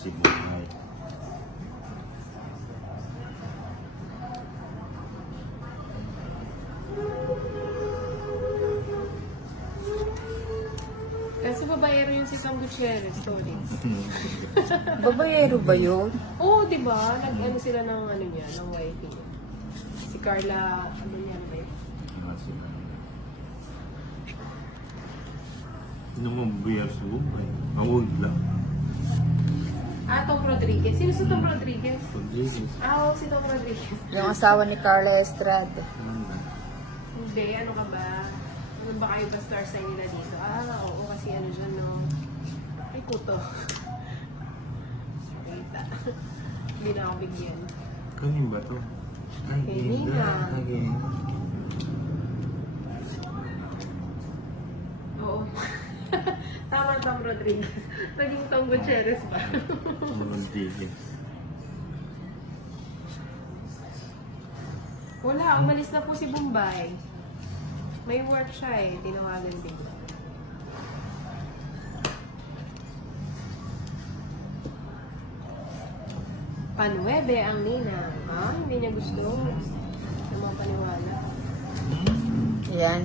si Buhay. Kasi babayero yung si Sam Gutierrez, sorry. Babayero ba yun? Oo, di ba? Nag-ano sila ng ano niya, ng wife niya. Si Carla, ano niya, right? Sino mo buyar sa Buhay? Awag lang. Ah, Tom Rodriguez. Sino si Tom Rodriguez? Rodriguez. Ah, oo, si Tom Rodriguez. Yung asawa ni Carla Estrada. Hindi, ano ka ba? Ano ba kayo ba star sign nila dito? Ah, oo, kasi ano dyan, no? Ay, kuto. Kita. Hindi na ako bigyan. Kanin ba to? Ay, Kay Nina. Nina. Okay. Oo. Tama, Tom Rodriguez. Naging Tom Gutierrez ba? Rodriguez. Wala, umalis na po si Bombay. May work siya eh, tinawagan din. Panuebe ang Nina. Ah, hindi niya gusto. Sa mga paniwala. Yan.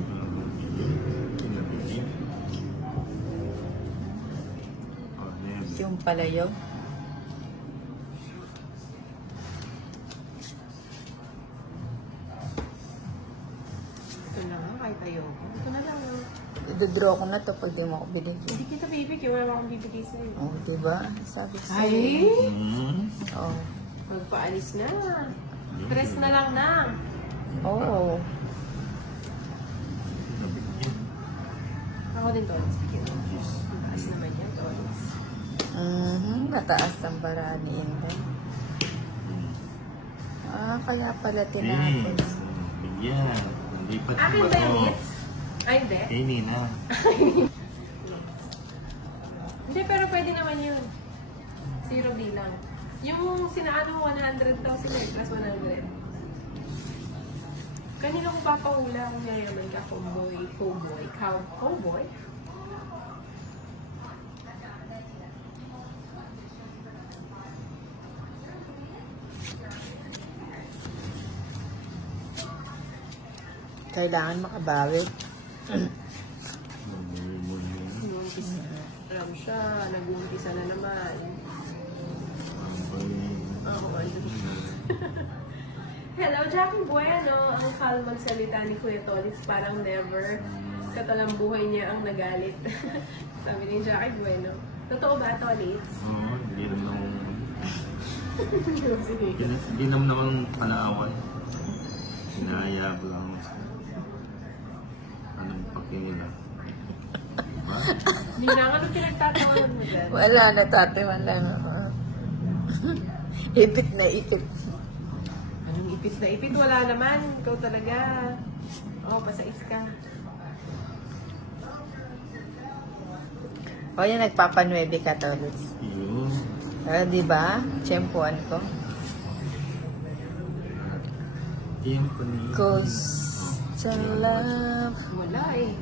Yung palayo. Ito na nga, kahit ayoko. Ito na lang. Idodraw ko na to pag di mo ako binigyan. Hindi kita bibigyan, wala akong bibigay sa'yo. Oh, diba? Sabi ko Ay! Oh. Magpaalis na. Tres na lang na. Oh. Ako din, Tolis. Ang taas naman yan, Tolis. Mataas ang bara ni Inday. Ah, kaya pala tinapos. Bigyan. Nalipat Akin ba yung hits? Ay, hindi. Kay Nina. Hindi, pero pwede naman yun. Zero bilang. Yung sinaano mo 100,000 plus 100. Kanina ko papahula kung yayaman ka, cowboy, cowboy. Kailangan makabawi. Alam siya, nag-uumpisa na naman. Ako, ano. Hello, Jackie Bueno. Ang kalmang salita ni Kuya Tolis, parang never katalang buhay niya ang nagalit. Sabi ni Jackie Bueno. Totoo ba, Tolis? Oo, hindi naman Sige. hindi naman akong panaawan. Hinahayag lang. Anong pakinggan? Diba? Hindi na ano pinagtatawanan mo dyan. Wala, natatiman lang ako. Ipit na ipit. Anong ipit na ipit? Wala naman. Ikaw talaga. Oh, pasais ka. O yan, nagpapanuebe ka, Tolis. Yun. Diba? Tiyempuan ko. Tiempo ni... Cause to love. Wala eh.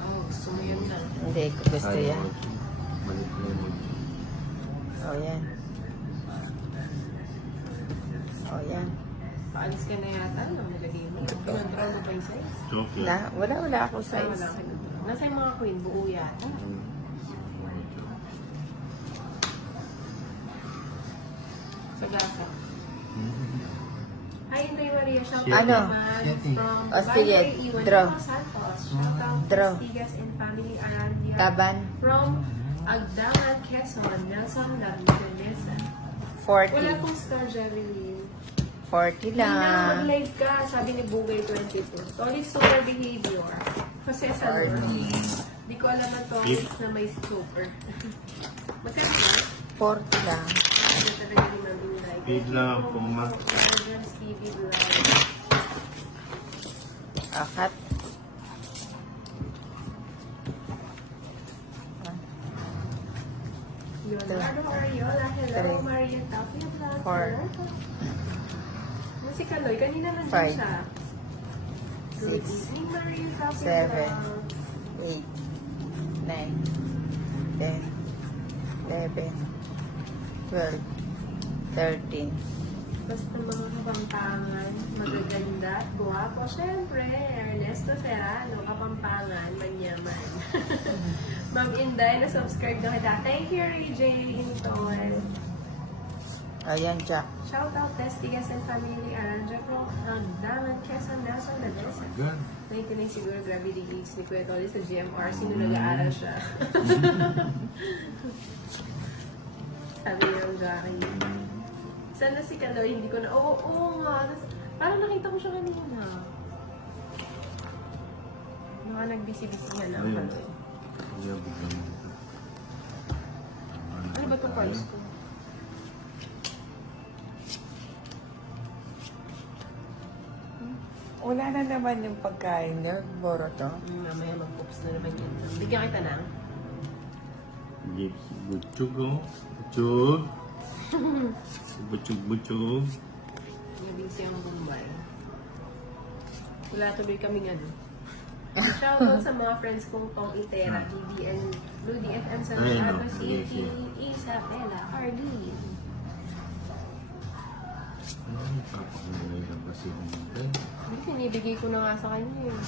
Oh, gusto mo yun na. Hindi ko gusto yan. Balik na yun. O yan. O yan. Paalis ka na yata. Ano nalagay mo? Pinontrol mo pa yung size? Chocolate. Wala ako Ay, size. wala ka na. Nasa yung mga queen, buo yata. Sa gasa. Hi, Inday Maria. Shout out Ano? naman from Sige, Barangay Iwan draw. Limao, Santos. Shout out Draw. Stigas and family Arandia. Taban. From Agdangan, Quezon, Nelson Larmesa. 40. Wala pong star, Jeveline. 40 Hindi na lang. mag-live ka, sabi ni Bugay 22. Solid super behavior. Kasi sa Hindi ko alam na Tolis na may super. Magkano ba? 40 lang. Ano talaga ni Mami Live? Feed lang po, ma. Stevie Live. Akat. Leonardo Ariola. Hello, Three. Maria Tapia Vlog. Four. Si Kaloy, kanina nandun Five. siya. Good Six. evening, Maria Tapia Seven. Vlog. 8, 9, 10, 11, 12, 13. Basta mga kapampangan, magaganda at guwapo. Siyempre, Ernesto Serrano, kapampangan, manyaman. Ma'am Inday, na-subscribe na kita. Thank you, Ray J. Intol. Ayan, Jack. Shout out, Testigas and family. Aranja from Daman, Quezon, Nelson, Nadesa. Good. 99 siguro, grabe gigs ni Kuya Tolly sa GMRC nung nag-aaral siya. Sabi niya yung Jackie. Sana si Kaloy, hindi ko na, oo nga. Parang nakita ko siya kanina. Mga nagbisi-bisihan na ang Ayun. Kaloy. Kaya bigyan mo ito. Ano ba itong price ko? Wala na naman yung pagkain niya. Boro to. Mamaya mag-oops na naman yun. Bigyan kita na. Gips. Butchug oh. Butchug. Butchug. Nabing siyang Bombay. Wala tuloy kaming ano. Shoutout sa mga friends kong Tong Itera, TVN, Blue DFM sa Ayun, Navarro oh. City, Isabela, Arlene. Papakulay lang kasi kung hindi. Hindi, sinibigay ko na nga sa kanya yun.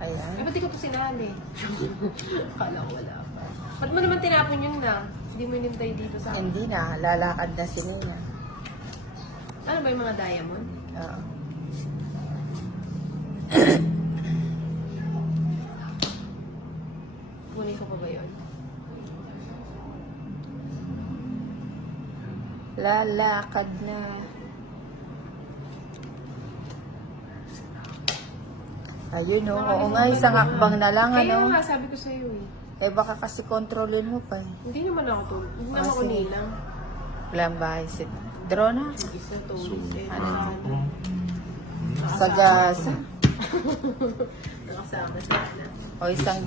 Ayan. Eh, ba't di ko ito sinali? Akala ko wala pa. Ba't mo naman tinapon yun na? Hindi mo inintay dito sa akin. Hindi na. Lalakad na sila na. Ano ba yung mga diamond? Oo. Kunin ko pa ba yun? Lalakad na. Ayun o. Oo nga, isang akbang na lang, Kaya ano? nga, sabi ko sa'yo eh. Eh, baka kasi kontrolin mo pa eh. Hindi naman ako tulog. Hindi naman Ah, ako sige. nilang. Walang bahay si Draw na. Isa to. So, Ano na ako. Sagasa. Nakasama sana. O isang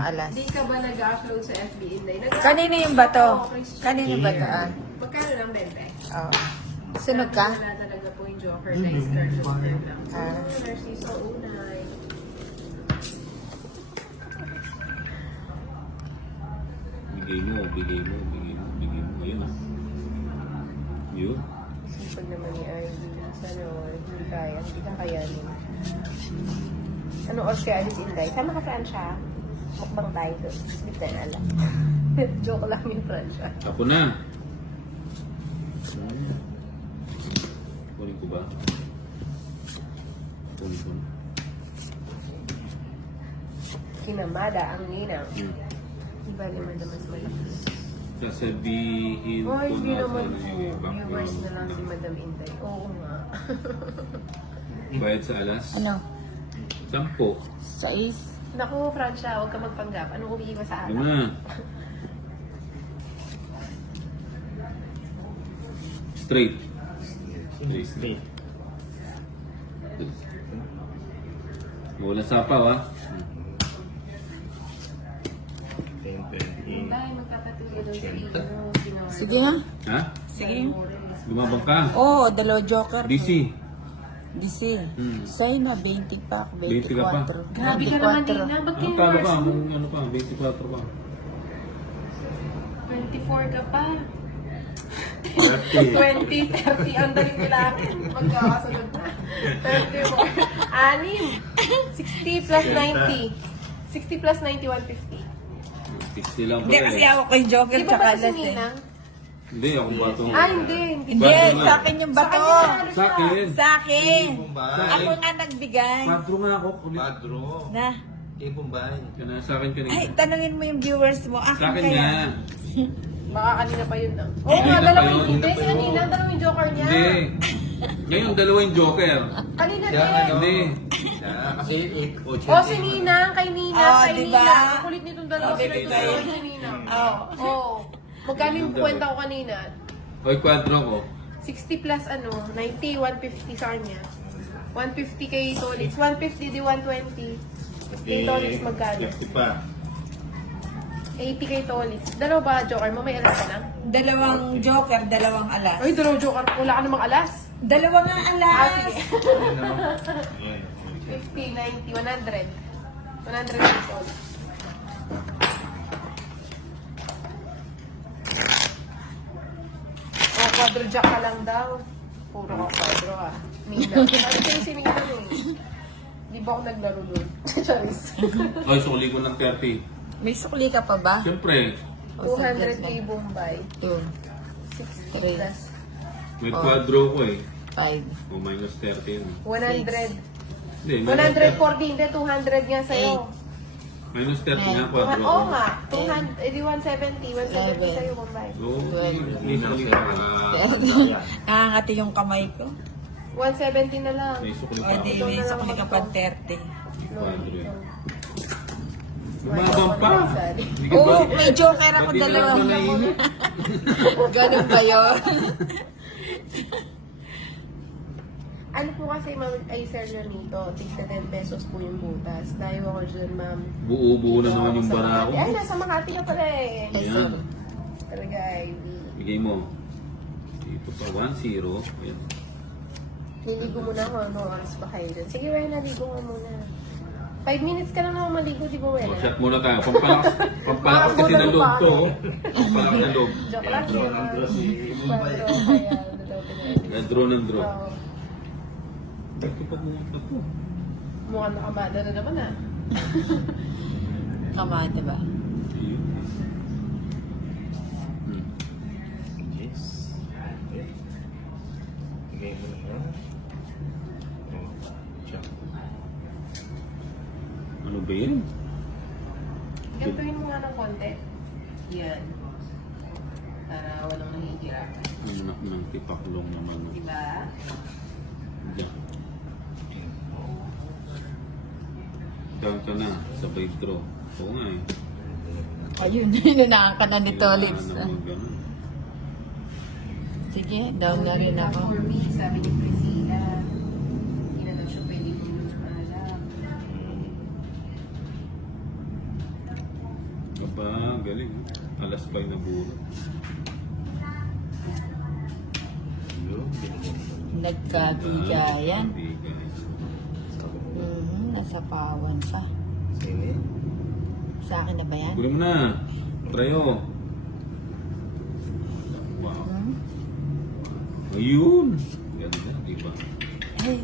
alas. Hindi ka ba nag-upload sa FB Inday? Kanino yung bato? Oo, Christian. Kanino yung bato? Ah. Magkano lang, Bente? Oo. Sunog ka? Wala talaga po yung Joker guys. Carlos lang. Ah. Narciso Unay. Bigay mo. Ayun ah. Yun. Sipag naman ni Ivy. Sana hindi kaya. Hindi ka kayanin. Anong oras kaya alis Inday? Sama ka Fransya? Mukbang tayo doon. Hindi tayo alam. Joke lang yung Fransya. Ako na. Kunin ko ba? Kunin ko na. Kinamada ang ninang. Iba naman naman sa malakas. Sasabihin ko Oh, hindi na naman sana po. yung Viewers na lang si background. Madam Inday. Oo nga. Bayad sa alas? Ano? 10. 6? Naku, Fransya, huwag ka magpanggap. Anong umiiwas sa Ano alak? na? Straight. Wala sapaw ha? Inday, magkakatuloy doon sa iyo. Sige nga. Ha? Sige. Lumabang ka? Oo, dalawa joker. DC. DC. Sa'yo na, 20 pa. 20 ka pa. 24. Grabe ka naman, 24. Nina. Ba't Ano kayo pa ba? nurse? Ano pa? 24 pa. 24 ka pa. 20, 30, ang daling bilangin. Magkakasunod na. 34. 60 plus 90. 60 plus 90, 150. 60 lang Hindi pala kasi eh. ako kay joker Di ba tsaka ba alas si eh. Ninang? Hindi, ako ba ito? Hindi. Hindi, sa akin yung bato. Sa akin. Sa akin. Sa Ako akin. nga nagbigay. Patro nga ako. Padro. Na. Kana sa akin kanina. Ay, tanungin mo yung viewers mo. Sa Akin akin kaya. nga. Baka kanina pa yun. Oo Kanina nga, pa dalawang yun. hindi. Si Ninang, dalawang yung joker niya. Hindi. Ngayon, dalawa yung joker. Kanina Yan, din. ano? Hindi. Kasi 8 o O si Ninang, kay Ninang, Oh, kay diba? Ninang. Ang kulit nitong dalawa. Okay, Sila kayo. si Ninang. Oo. Oo. Magkano yung kwenta ko kanina? Hoy, 4 ko. 60 plus 90, 150 sa kanya. 150 kay Tolitz. 150 di 120. Kay Tolitz magkano? 50 pa. 80 kay Tolitz. Dalawa ba, Joker mo? May alas ka na? Dalawang joker, dalawang alas. Ay, dalawa Joker. Wala ka namang alas. Dalawa nga alas. Ah, sige. Ayan naman. Ayan. 60, 90, 100. 100 people. O, quadro jack ka lang daw. Puro ka quadro ah. Mina. Ano kayo si Mina eh? Di ba ako naglaro doon? Charis. Ay, suli ko ng 30. May sukli ka pa ba? Siyempre, O, saglit 200k lang. Bombay. 2, 60 Three. plus may Oh. quadro ko eh. 5. O, minus 30 yun. 100. Hindi, minus 140, hindi. 200 nga sa'yo. Minus 30 nga quadro Oo ko. nga. 200, edi 170. 170 sa'yo Bombay. Oo, Twelve. may suli ka pa. Nakangati yung kamay ko. 170 na lang. May sukli O, pa di, ako. may sukli ka pa 30. Quadro yan. Lumabang pa. Hindi ka Oo, ba- may joker ako Ba't di na dalawa. ako naiinip? Ganun ba yun? Ano po kasi, ma'am, ay Sir Leonito, tigsa 10 pesos po yung butas. Dahil ako dyan, ma'am. Buo-buo na naman yung Sa bara ko. Makati. Ay, nasa Makati ka pala eh. Ay, Ayan. sorry. Talaga, ID. Bigay mo. Dito pa, 1-0. Ayan. Liligo muna ako, ano oras pa kayo dyan. Sige, Wena, ligo ka muna. 5 minutes ka lang naman maligo, di ba, Wena? Shot muna tayo. Pampalakas kasi ng loob to. oh. Pampalakas ng loob. Joke lang, Draw yun. ng draw si Bombay. Quadro, kaya, dalawa pinag- Draw ng draw. Oo. Ito pag bumunta po. Mukhang nakamada na naman ah. Kamate ba? Ayun. Hmm. Yes. Okay. Bigay mo na yan. Oh, check. Ano ba yan? Gantuin mo nga ng konti. Yan. Para walang nahihirapan. Ang anak ng tipaklong naman. Diba? Diyan. Down ka na. Sabay draw. Oo nga eh. Ayun, inunahan ka na ni Tolitz. Kailangan naman ganun. Sige, down na rin ako. For me, sabi ni Priscilla, hindi na daw siya pwede kong alam. Aba, galing. Alas 5 na buro. Yun, binigyan mo. Nagkabigayan. Bigay. Nasa pawan pa. Sige. Sa akin na ba yan? Kunin mo na. Preo. Wow. Hmm? Ayun. Ganda, di ba? Ay,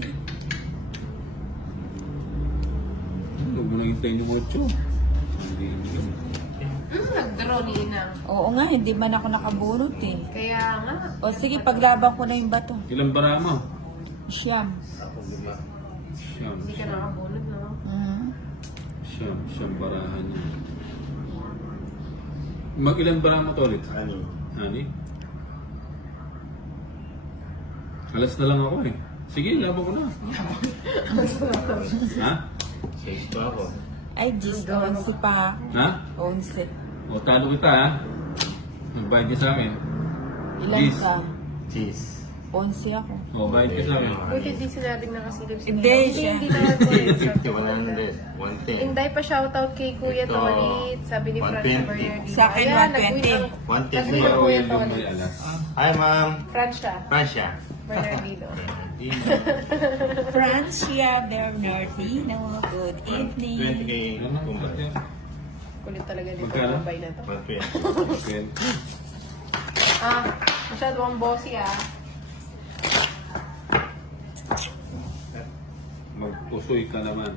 Huwag mo na hintayin yung 8. Hindi yun. Nag-draw ni Inang. oo nga, hindi man ako nakabunot eh. Kaya nga. O sige, paglaban ko na yung bato. Ilang bara mo? Siyam. Ako lima. Siyam. Hindi ka nakabunod, no? Siyam barahan niya. Mag-ilang bara mo to ulit? Ano? Ani? Alas na lang ako eh. Sige, laban ko na. Ha? 6 pa ako. Ay, Diyos, 11 pa. Ha? 11. O, talo kita ha. Magbayad ka sa akin. Ilan Yes. ka? Cheese. 11 ako. O, bayad ka sa akin. Buti di sinabing nakasilip si Hindi, Inang. siya. Hindi naman po yun. 50, 100, 110. Inday pa shoutout kay Kuya Ito, Tolit. Sabi ni Francia 120. Bernardino. Sa akin, Ayan, 120. nag-win ang... 110 Nag-win ang sa'yo. Kuya Yung may Tolit. alas. Hi, ma'am. Francia Francia. Bernardino. Francia Bernardino, good evening. 20K. Ano? Kumbay. Kulit talaga dito Magkano? ang bay na to. 120. Ah, masyado ang bossy ah. Magpusoy ka naman.